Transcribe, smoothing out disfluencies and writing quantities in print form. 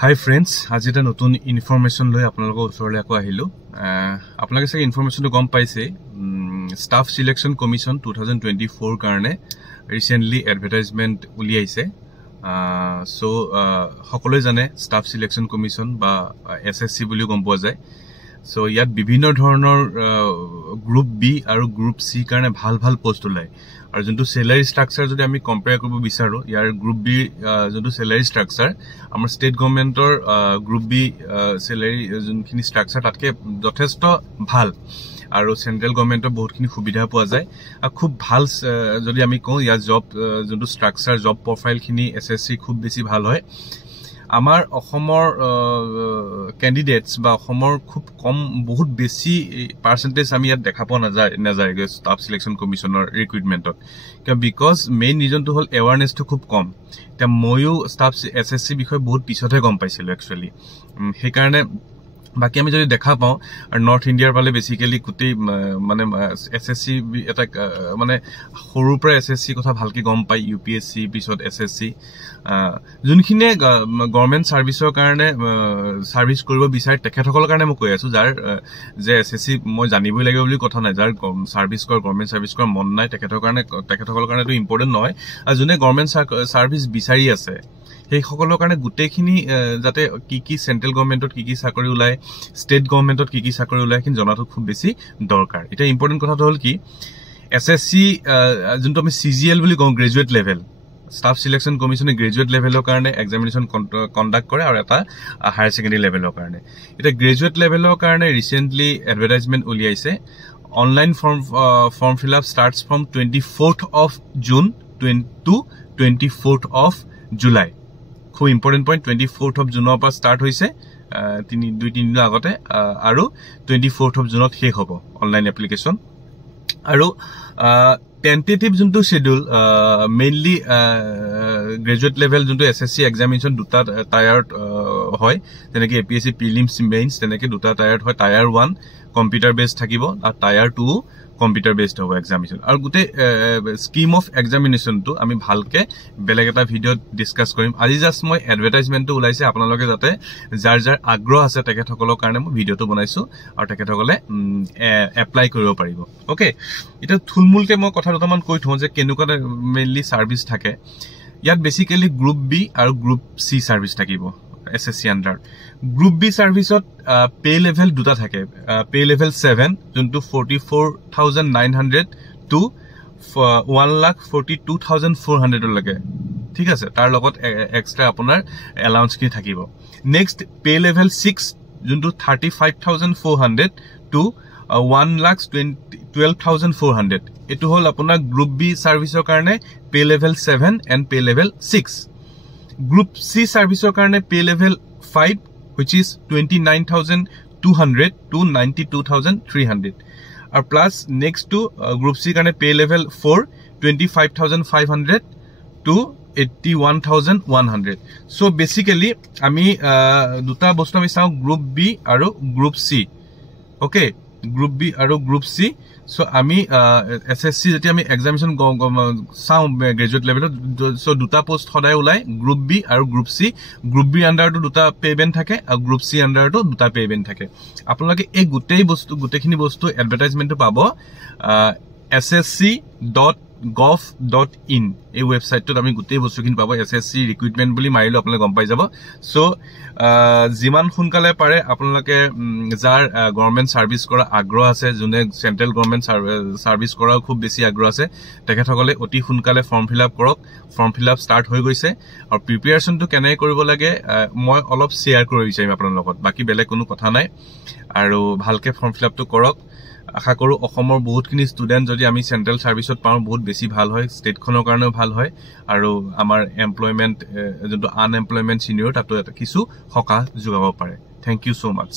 Hi friends, আজি এটা নতুন ইনফৰমেশন লৈ আপোনালোকৰ ওচৰলৈ আকৌ আহিলো। আপোনালোকে চাগে ইনফৰমেশনটো গম পাইছে, স্টাফ সিলেকশন কমিশন 2024 কাৰণে ৰিসেন্টলি এডভাৰটাইজমেন্ট উলিয়াইছে। সো সকলোৱে জানে স্টাফ সিলেকশন কমিশন বা এসএসসি বুলি গম পোৱা যায়। সো ইয়াত বিভিন্ন ধৰণৰ গ্ৰুপ বি আৰু গ্ৰুপ সি কাৰণে ভাল পোষ্ট ওলাই। আৰু যোনটো স্যালাৰি স্ট্ৰাকচাৰ যদি আমি কম্পেয়াৰ কৰিব বিচাৰো, ইয়াৰ গ্ৰুপ বি যোনটো স্যালাৰি স্ট্ৰাকচাৰ আমাৰ স্টেট গভৰ্নমেন্টৰ গ্ৰুপ বি স্যালাৰি যোনখিনি স্ট্ৰাকচাৰ তাতকে যথেষ্ট ভাল। আৰু সেন্ট্ৰেল গভৰ্নমেন্টৰ বহুতখিনি সুবিধা পোৱা যায়। খুব ভাল যদি আমি কওঁ, ইয়াৰ জব যোনটো স্ট্ৰাকচাৰ জব প্ৰফাইলখিনি এসএসসি খুব বেছি ভাল হয়। আমাৰ অসমৰ ক্যান্ডিডেটস বা অসমৰ খুব কম বহুত বেছি পাৰ্সেন্টেজ আমি ইয়াত দেখা পোৱা নাযায় স্টাফ সিলেকশন কমিশনৰ ৰিক্ৰুটমেন্টত, বিকজ মেইন ৰিজনটো হল এৱাৰনেছটো খুব কম। এতিয়া ময়ো স্টাফ এসএসসি বিষয়ে বহুত পিছতহে গম পাইছিলো একচুৱেলি। সেইকাৰণে বাকি আমি যদি দেখা পাওঁ নৰ্থ ইণ্ডিয়াৰ পালে বেসিক্যালি গোটেই মানে এসএসসি এটা মানে সৰুৰ পৰা এসএসসি কথা ভালকে গম পাই, ইউপিএসসি পিছত এসএসসি যোনখিনে গভৰ্নমেন্ট সাৰ্ভিসৰ কাৰণে সাৰ্ভিস কৰিব বিচাৰে তেখেতসকলৰ কাৰণে মই কৈ আছো, যাৰ যে এসএসসি মই জানিবই লাগিব বুলি কথা নাই। যাৰ সাৰ্ভিস কৰ গভৰ্নমেন্ট সাৰ্ভিস কৰ মন নাই তেখেতসকলৰ কাৰণে তো ইম্পৰ্টেন্ট নহয়। আৰু যোনে গভৰ্নমেন্ট সাৰ্ভিস বিচাৰি আছে সেই সকলৰ কাৰণে গোটেইখিনি যাতে কি সেন্ট্ৰেল গভৰ্নমেন্টত কি চাকৰি ওলাই, স্টেট গভৰ্নমেন্টত কি চাকৰি ওলাই কিন্তু জনাটো খুব বেছি দৰকাৰ। এটা ইম্পৰ্টেন্ট কথাটো হল কি, এসএসসি যোনটো আমি সিজিএল বুলি কওঁ গ্ৰেজুৱেট লেভেল, স্টাফ সিলেকশন কমিশনে গ্ৰেজুৱেট লেভেলৰ কাৰণে এক্সামিনেশন কণ্ডাক্ট কৰে আৰু এটা হায়াৰ সেকেন্ডাৰী লেভেলৰ কাৰণে। এটা গ্ৰেজুৱেট লেভেলৰ কাৰণে ৰিসেন্টলি এডভাৰটাইজমেন্ট উলিয়াইছে। Online form fill up starts from 24th of June to 24th of July। খুব important point, 24th of June পৰা ষ্টাৰ্ট হৈছে, 2-3 দিনৰ আগতে, আৰু 24th of June শেষ হ'ব অনলাইন এপ্লিকেশন। আৰু টেন্টেটিভ যোনটো শিডিউল মেইনলি গ্ৰেজুৱেট লেভেল যোনটো এসএসসি এক্সামিনেশন দুটা টায়াৰত হয়, যেনেকে এপিএসসি প্ৰিলিমছ মেইনছ, তেনেকে দুটা টায়াৰত হয়। টায়াৰ 1 কম্পিউটাৰ বেসড থাকিব আৰু টায়াৰ 2 কম্পিউটাৰ বেসড হ'ব এক্সামিনেশন। আৰু গোটেই স্কিম অফ এক্সামিনেশনটো আমি ভালকে বেলেগ এটা ভিডিঅ'ত ডিসকাস কৰিম। আজি জাষ্ট মই এডভাৰটাইজমেন্টটো ওলাইছে, আপোনালোকে যাতে যাৰ আগ্ৰহ আছে তেখেতসকলৰ কাৰণে মই ভিডিঅ'টো বনাইছো আৰু তেখেতসকলে এপ্লাই কৰিব পাৰিব। ওকে, এটা থুলমূলকে মই কথা দুটামান কৈ থওঁ যে কেনেকুৱা মেইনলি সাৰ্ভিস থাকে। ইয়াত বেসিক্যালি গ্ৰুপ বি আৰু গ্ৰুপ সি সাৰ্ভিস থাকিব এসএসসি আন্ডাৰ। গ্ৰুপ বি সাৰ্ভিসত পে লেভেল দুটা থাকে। পে লেভেল 7 যোনটো 44,900 to 1,42,400 লৈকে, ঠিক আছে। তাৰ লগত এক্সট্ৰা আপোনাৰ এলাউন্স কি থাকিব। নেক্সট পে লেভেল 6 যোনটো 35,400 to 1,12,400। এটো হল আপোনাৰ গ্ৰুপ বি সাৰ্ভিসৰ কাৰণে pay level 7 and pay level 6। Group C সাৰ্ভিসৰ কাৰণে pay level 5 which is 29,200 to 92,300। আৰু plus next to group C কাৰণে pay level 4 25,500 to 81,100। So basically আমি দুটা বস্তু আমি চাওঁ, গ্ৰুপ বি আৰু group C. Okay, group B আৰু গ্ৰুপ সি। সো আমি এসএসসি যেতিয়া আমি এক্সামিনেশন চাওঁ গ্ৰেজুৱেট লেভেলত, সো দুটা পোষ্ট সদায় ওলাই, গ্ৰুপ বি আৰু গ্ৰুপ সি। গ্ৰুপ বি আন্ডাৰটো দুটা পেমেন্ট থাকে আৰু গ্ৰুপ সি আন্ডাৰটো দুটা পেমেন্ট থাকে। আপোনালোকে এই গোটেইখিনি বস্তু এডভাৰটাইজমেন্টটো পাব ssc.gov.in এই ওয়েবসাইটটোত আমি গোটেই বস্তুখিনি পাব। এসএসসি ৰিক্ৰুটমেন্ট বুলি মাৰিলে আপোনালোকে গম পাই যাব। সো যিমান সোনকালে পাৰে আপোনালোকে যাৰ গভৰ্নমেন্ট সাৰ্ভিস কৰা আগ্ৰহ আছে, যোনে সেন্ট্ৰেল গভৰ্নমেন্ট সাৰ্ভিস কৰাও খুব বেছি আগ্ৰহ আছে, তেখেতসকলে অতি সোনকালে ফৰ্ম ফিল আপ কৰক। ফৰ্ম ফিল আপ ষ্টাৰ্ট হৈ গৈছে আৰু প্ৰিপেয়াৰেশ্যনটো কেনেকৈ কৰিব লাগে মই অলপ শ্বেয়াৰ কৰিব বিচাৰিম আপোনাৰ লগত, বাকি বেলেগ কোনো কথা নাই। আৰু ভালকে ফৰ্ম ফিল আপটো কৰক। আশা কৰো অসমৰ বহুতখিনি ষ্টুডেন্ট যদি আমি সেন্ট্ৰেল সাৰ্ভিসত পাওঁ বহুত বেছি ভাল হয়, ষ্টেটখনৰ কাৰণেও ভাল হয়, আৰু আমাৰ এমপ্লয়মেন্ট যোনটো আনএমপ্লয়মেন্ট সিনিয়ৰ তাতো এটা কিছু সকাহ যোগাব পাৰে। থ্যাংক ইউ সো মাচ।